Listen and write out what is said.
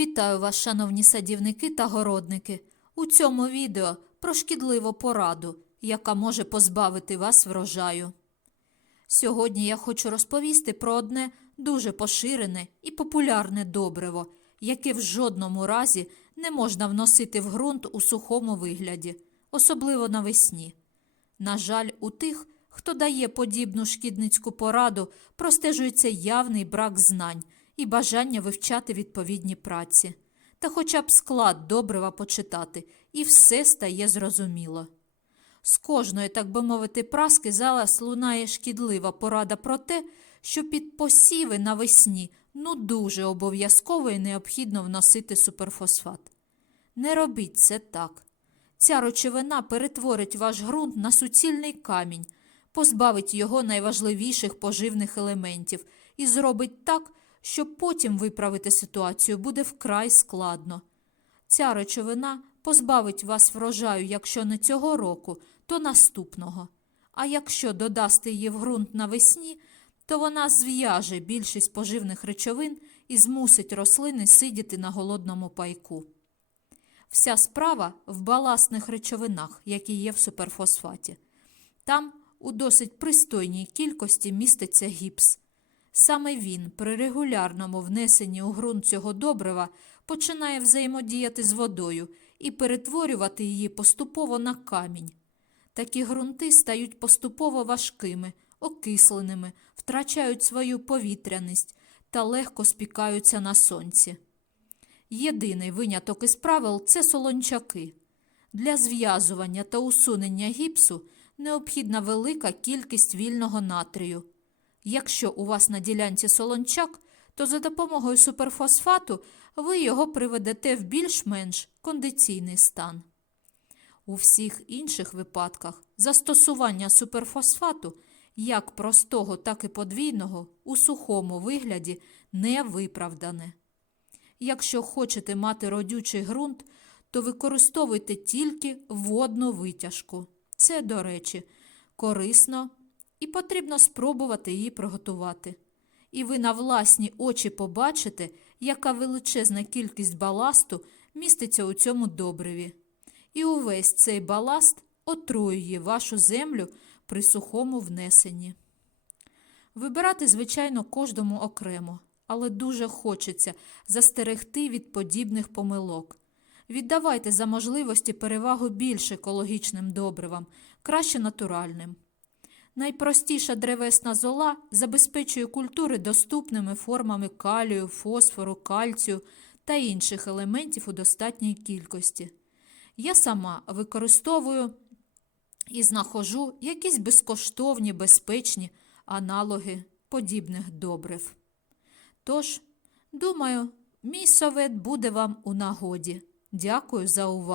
Вітаю вас, шановні садівники та городники. У цьому відео про шкідливу пораду, яка може позбавити вас врожаю. Сьогодні я хочу розповісти про одне дуже поширене і популярне добриво, яке в жодному разі не можна вносити в ґрунт у сухому вигляді, особливо навесні. На жаль, у тих, хто дає подібну шкідницьку пораду, простежується явний брак знань і бажання вивчати відповідні праці. Та хоча б склад добрива почитати, і все стає зрозуміло. З кожної, так би мовити, праски зараз лунає шкідлива порада про те, що під посіви навесні ну дуже обов'язково і необхідно вносити суперфосфат. Не робіть це так. Ця речовина перетворить ваш ґрунт на суцільний камінь, позбавить його найважливіших поживних елементів і зробить так, що потім виправити ситуацію буде вкрай складно. Ця речовина позбавить вас врожаю, якщо не цього року, то наступного. А якщо додасти її в ґрунт навесні, то вона зв'яже більшість поживних речовин і змусить рослини сидіти на голодному пайку. Вся справа в баласних речовинах, які є в суперфосфаті. Там у досить пристойній кількості міститься гіпс. Саме він при регулярному внесенні у ґрунт цього добрива починає взаємодіяти з водою і перетворювати її поступово на камінь. Такі ґрунти стають поступово важкими, окисленими, втрачають свою повітряність та легко спікаються на сонці. Єдиний виняток із правил це солончаки. Для зв'язування та усунення гіпсу необхідна велика кількість вільного натрію. Якщо у вас на ділянці солончак, то за допомогою суперфосфату ви його приведете в більш-менш кондиційний стан. У всіх інших випадках застосування суперфосфату, як простого, так і подвійного, у сухому вигляді не виправдане. Якщо хочете мати родючий ґрунт, то використовуйте тільки водну витяжку. Це, до речі, корисно і потрібно спробувати її приготувати. І ви на власні очі побачите, яка величезна кількість баласту міститься у цьому добриві. І увесь цей баласт отруює вашу землю при сухому внесенні. Вибирати, звичайно, кожному окремо, але дуже хочеться застерегти від подібних помилок. Віддавайте за можливості перевагу більш екологічним добривам, краще натуральним. Найпростіша древесна зола забезпечує культури доступними формами калію, фосфору, кальцію та інших елементів у достатній кількості. Я сама використовую і знаходжу якісь безкоштовні, безпечні аналоги подібних добрив. Тож, думаю, мій совет буде вам у нагоді. Дякую за увагу.